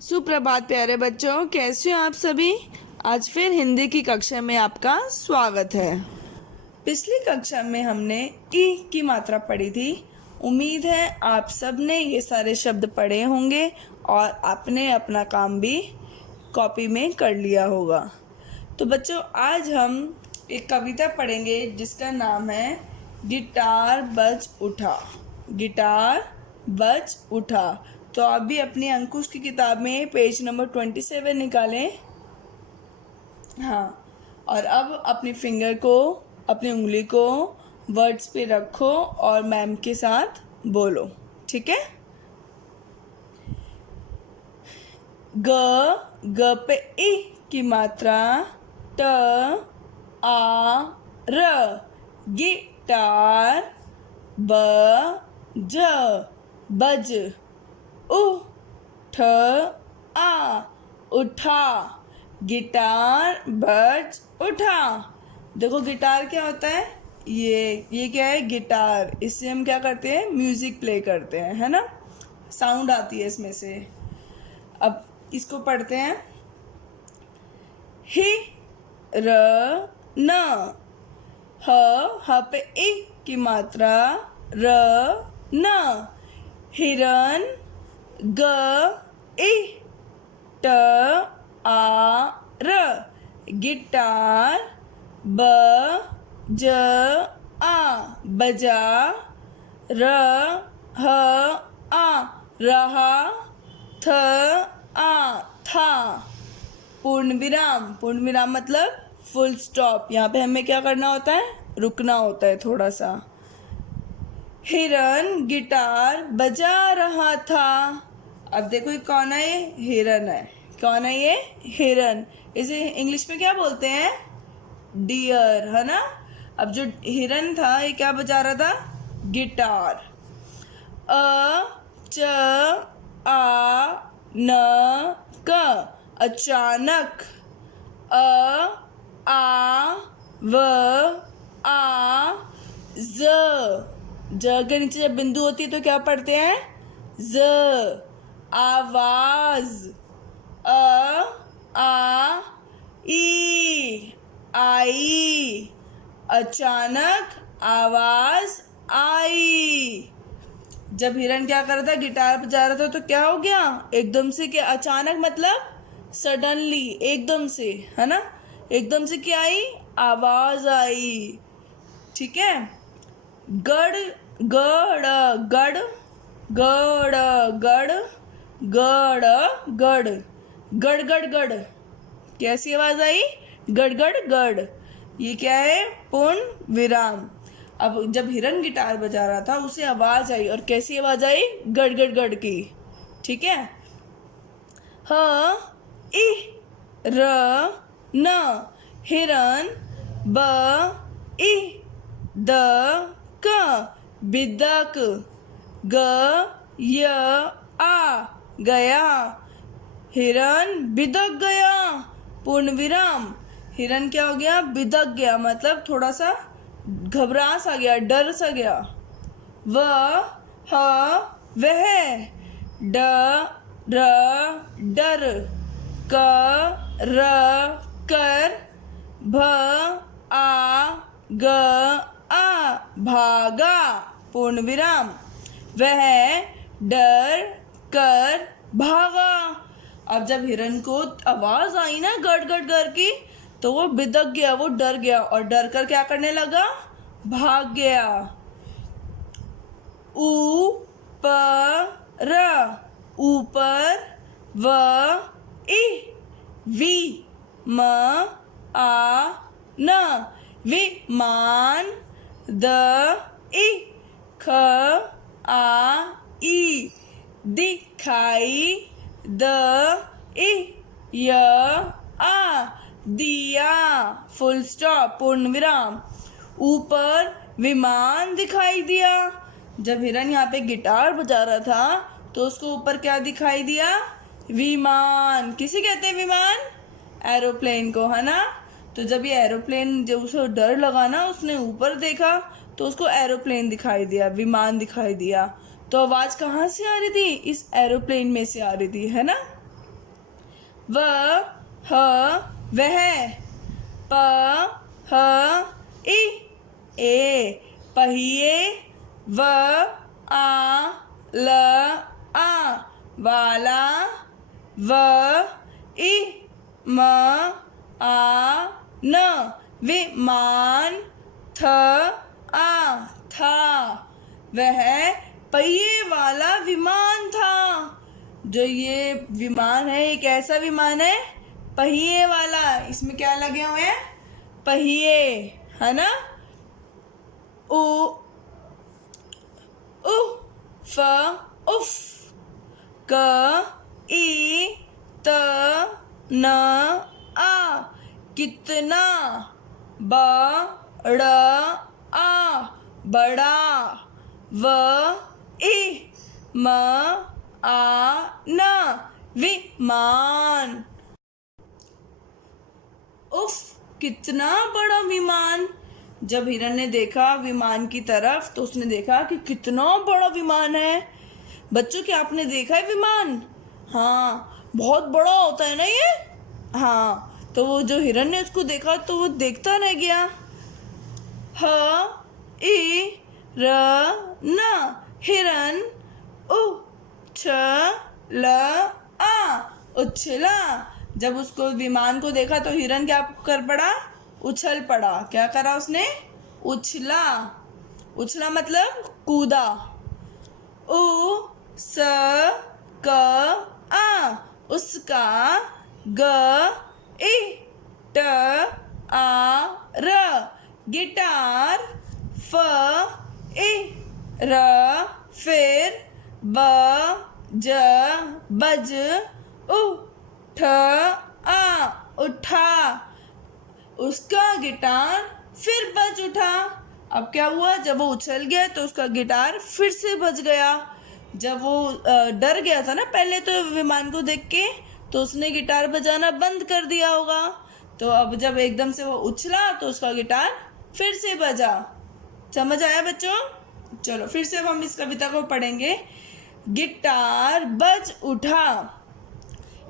सुप्रभात प्यारे बच्चों, कैसे हो आप सभी। आज फिर हिंदी की कक्षा में आपका स्वागत है। पिछली कक्षा में हमने ई की मात्रा पढ़ी थी। उम्मीद है आप सब ने ये सारे शब्द पढ़े होंगे और आपने अपना काम भी कॉपी में कर लिया होगा। तो बच्चों, आज हम एक कविता पढ़ेंगे जिसका नाम है गिटार बज उठा। गिटार बज उठा। तो आप भी अपनी अंकुश की किताब में पेज नंबर 27 निकालें। हाँ, और अब अपनी फिंगर को, अपनी उंगली को वर्ड्स पे रखो और मैम के साथ बोलो, ठीक है। ग पे ई की मात्रा, ट आ र, गिटार, ब ज बज, उठ आ उठा, गिटार बज उठा। देखो गिटार क्या होता है, ये क्या है, गिटार। इससे हम क्या करते हैं, म्यूजिक प्ले करते हैं, है ना, साउंड आती है इसमें से। अब इसको पढ़ते हैं। ही र न, ह पे ई की मात्रा, र न, हिरन, ग ई, ट आ र, गिटार, ब ज आ बजा, र ह आ रहा, थ आ था। पूर्ण विराम। पूर्ण विराम मतलब फुल स्टॉप। यहाँ पे हमें क्या करना होता है, रुकना होता है थोड़ा सा। हिरन गिटार बजा रहा था। अब देखो ये कौन है, ये हिरन है। कौन है ये, हिरन। इसे इंग्लिश में क्या बोलते हैं, डियर, है ना। अब जो हिरन था ये क्या बजा रहा था, गिटार। च आ न क, अचानक। आ व आ ज के नीचे जब बिंदु होती है तो क्या पढ़ते हैं, ज। आवाज, आ ई, आई। अचानक आवाज आई। जब हिरन क्या कर रहा था, गिटार बजा रहा था, तो क्या हो गया, एकदम से। क्या अचानक मतलब सडनली, एकदम से, है ना। एकदम से क्या आई, आवाज आई, ठीक है। गड़ गड़ गड़, गड़ गड़, गड़ गड़, गड़ गड़ गड़। कैसी आवाज आई, गड़ गड़ गड़। ये क्या है, पूर्ण विराम। अब जब हिरन गिटार बजा रहा था उसे आवाज आई, और कैसी आवाज आई, गड़ गड़ गड़ की, ठीक है। ह ई र न, हिरन, ब ई, द क, बिदक, ग य आ गया, हिरन बिदक गया। पूर्ण विराम। हिरन क्या हो गया, बिदक गया, मतलब थोड़ा सा घबरा सा गया, डर सा गया। व ह वह, ड र डर, क र कर, भ आ ग आ भागा। पूर्ण विराम। वह डर कर भागा। अब जब हिरन को आवाज आई ना गड़ गड़ गड़ की, तो वो बिदक गया, वो डर गया, और डर कर क्या करने लगा, भाग गया। ऊ प र, ऊपर, व ई, वी म आ न, विमान, द ई, ख आ ई, दिखाई, द ई य आ, दिया। फुल स्टॉप, पूर्ण विराम। ऊपर विमान दिखाई दिया। जब हिरन यहाँ पे गिटार बजा रहा था तो उसको ऊपर क्या दिखाई दिया, विमान। किसे कहते हैं विमान, एरोप्लेन को, है ना। तो जब ये एरोप्लेन, जब उसे डर लगा ना, उसने ऊपर देखा तो उसको एरोप्लेन दिखाई दिया, विमान दिखाई दिया। तो आवाज कहाँ से आ रही थी, इस एरोप्लेन में से आ रही थी, है ना। व ह वह, प ह इ ए पहिए, व आ ल आ वाला, व इ म आ न विमान, थ आ था, वह पहिए वाला विमान था। जो ये विमान है, एक ऐसा विमान है पहिए वाला, इसमें क्या लगे हुए हैं? पहिए, है ना। उ उ फ उफ, क ई त न आ कितना, ब ड़ आ बड़ा, व इ म आ न विमान। उफ, कितना बड़ा विमान। जब हिरन ने देखा विमान की तरफ तो उसने देखा कि कितना बड़ा विमान है। बच्चों, क्या आपने देखा है विमान? हाँ, बहुत बड़ा होता है ना ये। हाँ, तो वो जो हिरन ने उसको देखा तो वो देखता रह गया। ह ई र न हिरन, उ छ ल आ उछला। जब उसको विमान को देखा तो हिरन क्या कर पड़ा? उछल पड़ा। क्या करा उसने? उछला। उछला मतलब कूदा। उ स क आ उसका, ग इ ट आ र गिटार, फ इ र फिर, ब ज बज, उ ठ आ उठा, उसका गिटार फिर बज उठा। अब क्या हुआ? जब वो उछल गया तो उसका गिटार फिर से बज गया। जब वो डर गया था ना पहले तो विमान को देख के, तो उसने गिटार बजाना बंद कर दिया होगा। तो अब जब एकदम से वो उछला तो उसका गिटार फिर से बजा। समझ आया बच्चों? चलो फिर से अब हम इस कविता को पढ़ेंगे। गिटार बज उठा,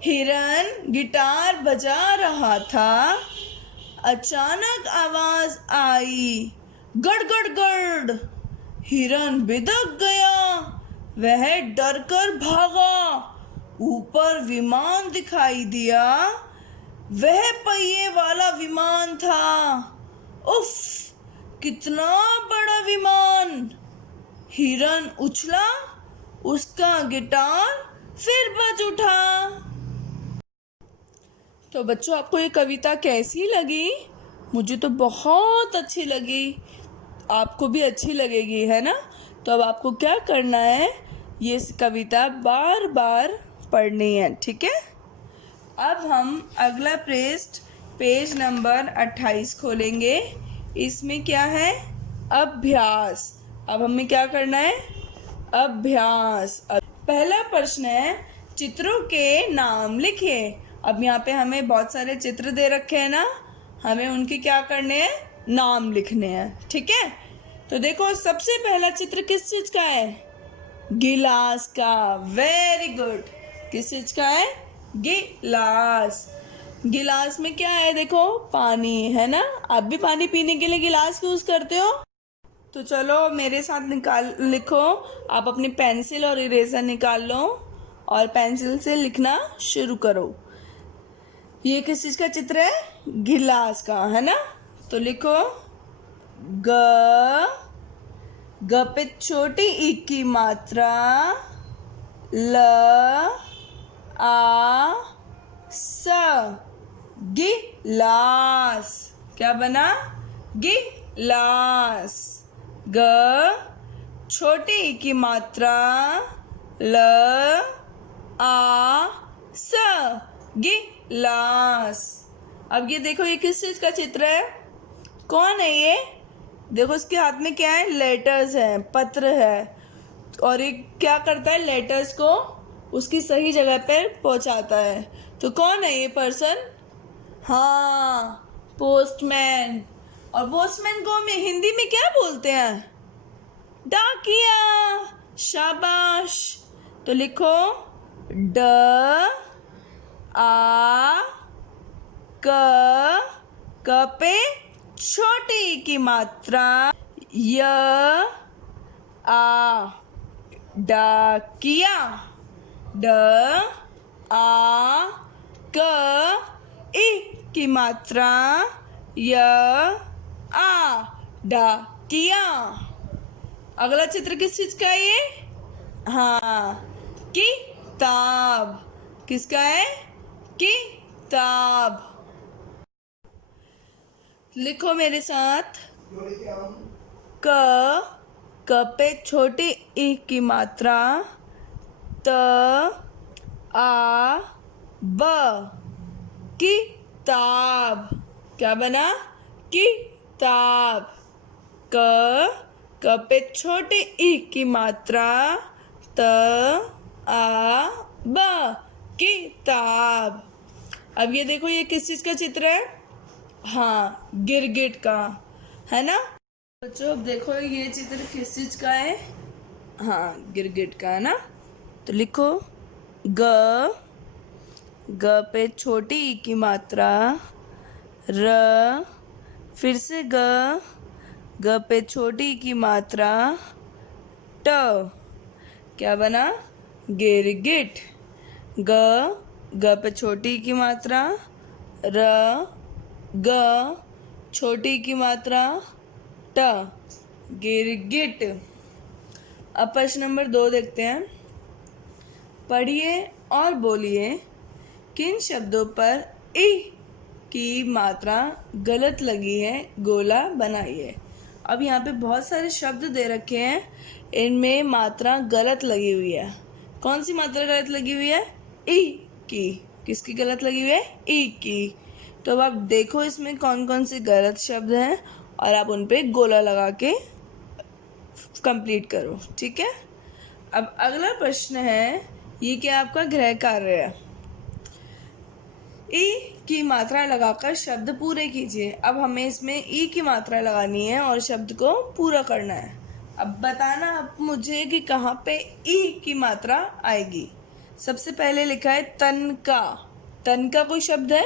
हिरन गिटार बजा रहा था, अचानक आवाज आई, गड़ गड़ गड़। हिरन बिदक गया, वह डर कर भागा। ऊपर विमान दिखाई दिया, वह पहिए वाला विमान था। उफ, कितना बड़ा विमान। हिरन उछला, उसका गिटार फिर बज उठा। तो बच्चों, आपको ये कविता कैसी लगी? मुझे तो बहुत अच्छी लगी। आपको भी अच्छी लगेगी, है ना। तो अब आपको क्या करना है? ये कविता बार बार पढ़नी है, ठीक है। अब हम अगला पेज नंबर 28 खोलेंगे। इसमें क्या है? अभ्यास। अब हमें क्या करना है? अभ्यास। पहला प्रश्न है, चित्रों के नाम लिखिए। अब यहाँ पे हमें बहुत सारे चित्र दे रखे हैं ना, हमें उनके क्या करने हैं? नाम लिखने हैं, ठीक है। तो देखो, सबसे पहला चित्र किस चीज का है? गिलास का। Very good. किस चीज का है? गिलास। गिलास में क्या है? देखो, पानी है ना। आप भी पानी पीने के लिए गिलास यूज करते हो। तो चलो मेरे साथ लिखो। आप अपनी पेंसिल और इरेजर निकाल लो और पेंसिल से लिखना शुरू करो। ये किस चीज का चित्र है? गिलास का, है ना। तो लिखो, ग पे छोटी ई की मात्रा, ल आ स, गिलास। क्या बना? गिलास। ग छोटी ई की मात्रा, ल आ स, गिलास। अब ये देखो, ये किस चीज का चित्र है? कौन है ये? देखो, इसके हाथ में क्या है? लेटर्स है, पत्र है। और ये क्या करता है? लेटर्स को उसकी सही जगह पर पहुंचाता है। तो कौन है ये पर्सन? हाँ, पोस्टमैन। और पोस्टमैन को हम हिंदी में क्या बोलते हैं? डाकिया। शाबाश। तो लिखो, ड आ क पे छोटी ई की मात्रा य आ डाकिया ड आ क ई की मात्रा य आ डाकिया। अगला चित्र किस चीज का है ये? हाँ, किताब। किसका है? किताब। लिखो मेरे साथ। क पे छोटी ई की मात्रा त आ ब किताब। क्या बना? किताब। क पे छोटी ई की मात्रा त आ ब किताब। अब ये देखो, ये किस चीज का चित्र है? हाँ, गिरगिट का, है ना बच्चों? अब देखो ये चित्र किस चीज का है? हाँ, गिरगिट का, है ना। तो लिखो ग पे छोटी ई की मात्रा र, फिर से ग पे छोटी ई की मात्रा ट। क्या बना? गिरगिट। ग पे छोटी ई की मात्रा र, ग छोटी की मात्रा ट, गिरगिट। अब प्रश्न नंबर 2 देखते हैं। पढ़िए और बोलिए किन शब्दों पर ई की मात्रा गलत लगी है, गोला बनाइए। अब यहाँ पे बहुत सारे शब्द दे रखे हैं, इनमें मात्रा गलत लगी हुई है। कौन सी मात्रा गलत लगी हुई है? ई की। किसकी गलत लगी हुई है? ई की। तो अब आप देखो इसमें कौन कौन से गलत शब्द हैं और आप उन पे गोला लगा के कंप्लीट करो, ठीक है। अब अगला प्रश्न है, ये क्या आपका गृह कार्य है। ई की मात्रा लगाकर शब्द पूरे कीजिए। अब हमें इसमें ई की मात्रा लगानी है और शब्द को पूरा करना है। अब बताना आप मुझे कि कहाँ पे ई की मात्रा आएगी। सबसे पहले लिखा है तन का। तन का कोई शब्द है?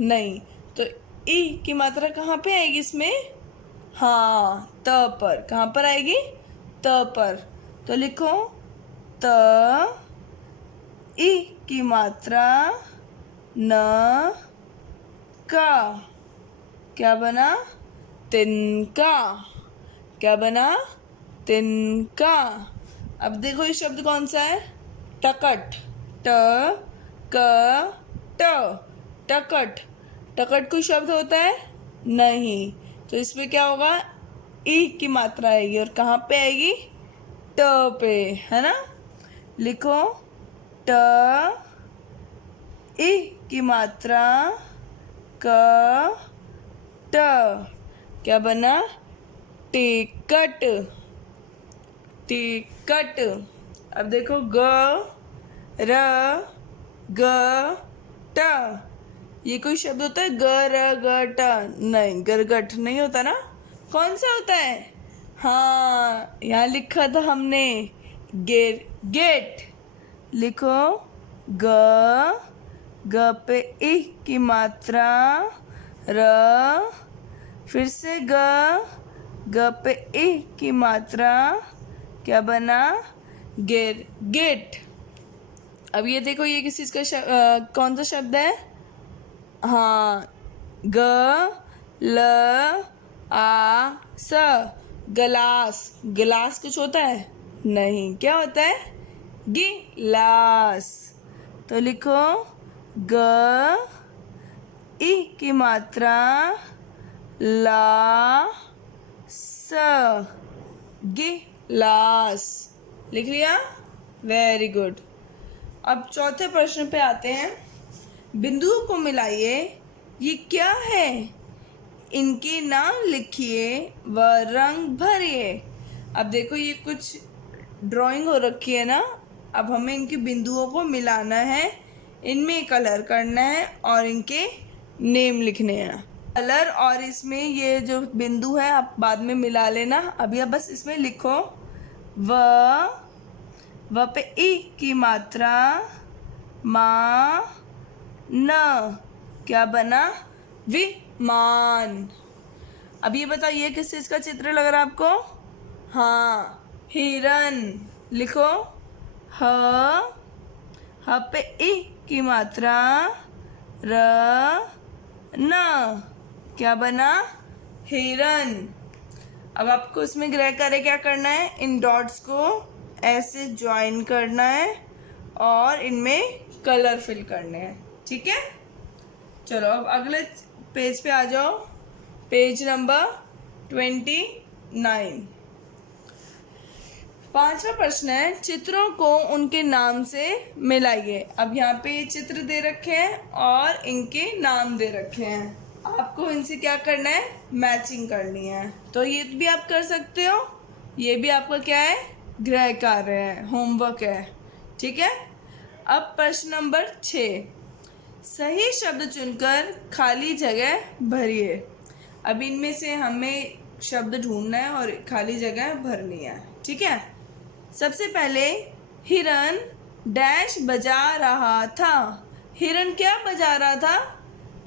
नहीं। तो ई की मात्रा कहाँ पे आएगी इसमें? हाँ, त पर। कहाँ पर आएगी? त पर। तो लिखो त ई की मात्रा न का। क्या बना? तिनका। क्या बना? तिनका। अब देखो ये शब्द कौन सा है? टकट। ट क ट, टकट। टकट कोई शब्द होता है? नहीं। तो इसमें क्या होगा? ई की मात्रा आएगी और कहाँ पे आएगी? ट पे, है ना। लिखो ट ई की मात्रा क ट। क्या बना? टिकट। टिकट। अब देखो ग र ग ट, ये कोई शब्द होता है? ग र ग ट? नहीं, गरगट नहीं होता ना। कौन सा होता है? हाँ, यहाँ लिखा था हमने गिरगिट। लिखो ग पे ई की मात्रा र, फिर से ग पे ई की मात्रा। क्या बना? गिरगिट। अब ये देखो, ये किस चीज का कौन सा शब्द है? हाँ, ग ल आ स, गलास। गिलास कुछ होता है? नहीं। क्या होता है? गिलास। तो लिखो ग ई की मात्रा ला स, गिलास। लिख लिया? Very good. अब चौथे प्रश्न पे आते हैं। बिंदुओं को मिलाइए, ये क्या है? इनके नाम लिखिए व रंग भरिए। अब देखो ये कुछ ड्राइंग हो रखी है ना। अब हमें इनके बिंदुओं को मिलाना है, इनमें कलर करना है और इनके नेम लिखने हैं। कलर और इसमें ये जो बिंदु है आप बाद में मिला लेना। अभी आप बस इसमें लिखो व पे ई की मात्रा मा न। क्या बना? विमान। अब ये बताइए किस चीज का चित्र लग रहा है आपको? हाँ, हिरन। लिखो, ह पे ई की मात्रा, र न, क्या बना? हिरन। अब आपको इसमें ग्रह कार्य क्या करना है? इन डॉट्स को ऐसे ज्वाइन करना है और इनमें कलर फिल करने हैं। ठीक है, चलो अब अगले पेज पे आ जाओ। Page number 29। पांचवा प्रश्न है, चित्रों को उनके नाम से मिलाइए। अब यहाँ पे चित्र दे रखे हैं और इनके नाम दे रखे हैं, आपको इनसे क्या करना है? मैचिंग करनी है। तो ये भी आप कर सकते हो, ये भी आपका क्या है? गृह कार्य है, होमवर्क है। ठीक है, अब प्रश्न नंबर 6, सही शब्द चुनकर खाली जगह भरिए। अब इनमें से हमें शब्द ढूंढना है और खाली जगह भरनी है। ठीक है, सबसे पहले हिरन डैश बजा रहा था। हिरन क्या बजा रहा था?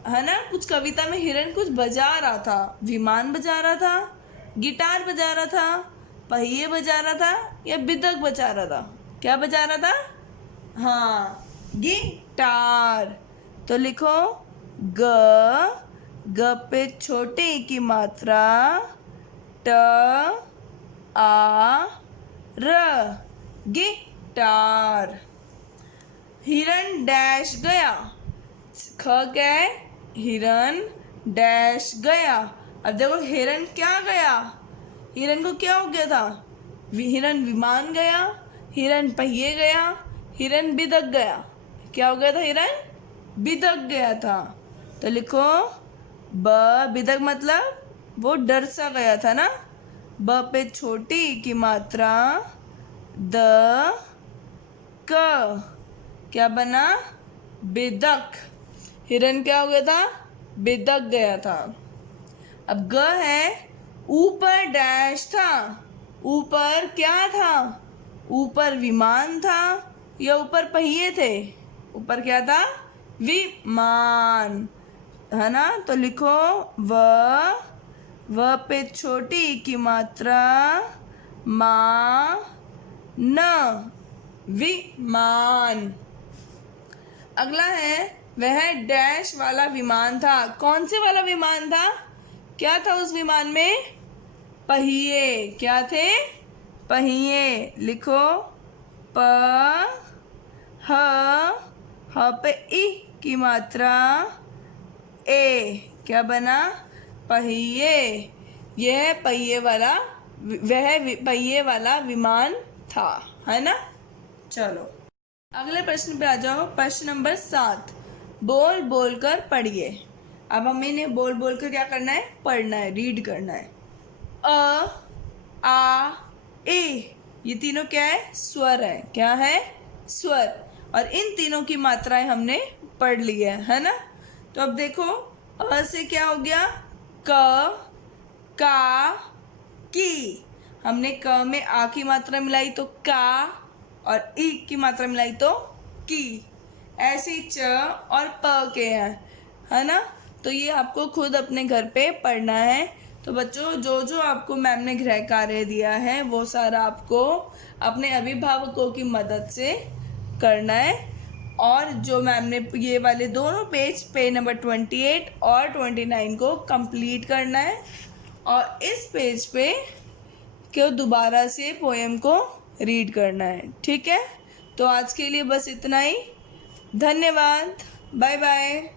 है ना, कुछ कविता में हिरन कुछ बजा रहा था। विमान बजा रहा था, गिटार बजा रहा था, पहिए बजा रहा था, या बिदक बजा रहा था? क्या बजा रहा था? हाँ, गिटार। तो लिखो, ग पे छोटे ई की मात्रा, ट आ र, गिटार। हिरन डैश गया। ख क्या है? हिरन डैश गया। अब देखो, हिरन क्या गया? हिरन को क्या हो गया था? हिरन विमान गया, हिरन पहिए गया, हिरन बिदक गया। क्या हो गया था? हिरन बिदक गया था। तो लिखो, ब, बिदक मतलब वो डर सा गया था ना। ब पे छोटी ई की मात्रा, द, क, क्या बना? बिदक। हिरन क्या हो गया था? बिदक गया था। अब ग है, ऊपर डैश था। ऊपर क्या था? ऊपर विमान था या ऊपर पहिए थे? ऊपर क्या था? विमान, है ना। तो लिखो, व पे छोटी ई की मात्रा, मा, न, विमान। अगला है, वह डैश वाला विमान था। कौन से वाला विमान था? क्या था उस विमान में? पहिए। क्या थे? पहिए। लिखो, प, ह पे ई की मात्रा, ए, क्या बना? पहिए। यह पहिए वाला, वह पहिए वाला विमान था, है ना। चलो अगले प्रश्न पे आ जाओ। प्रश्न नंबर 7, बोल बोल कर पढ़िए। अब हमें इन्हें बोल बोल कर क्या करना है? पढ़ना है, रीड करना है। अ, आ, ए, ये तीनों क्या है? स्वर है। क्या है? स्वर। और इन तीनों की मात्राएं हमने पढ़ ली है ना। तो अब देखो, अ से क्या हो गया? क, का, की। हमने क में आ की मात्रा मिलाई तो का, और ई की मात्रा मिलाई तो की। ऐसे च और प के हैं, है ना। तो ये आपको खुद अपने घर पे पढ़ना है। तो बच्चों, जो जो आपको मैम ने गृह कार्य दिया है वो सारा आपको अपने अभिभावकों की मदद से करना है। और जो मैम ने ये वाले दोनों पेज नंबर 28 और 29 को कंप्लीट करना है, और इस पेज पे क्यों दोबारा से पोएम को रीड करना है। ठीक है, तो आज के लिए बस इतना ही। धन्यवाद, बाय बाय।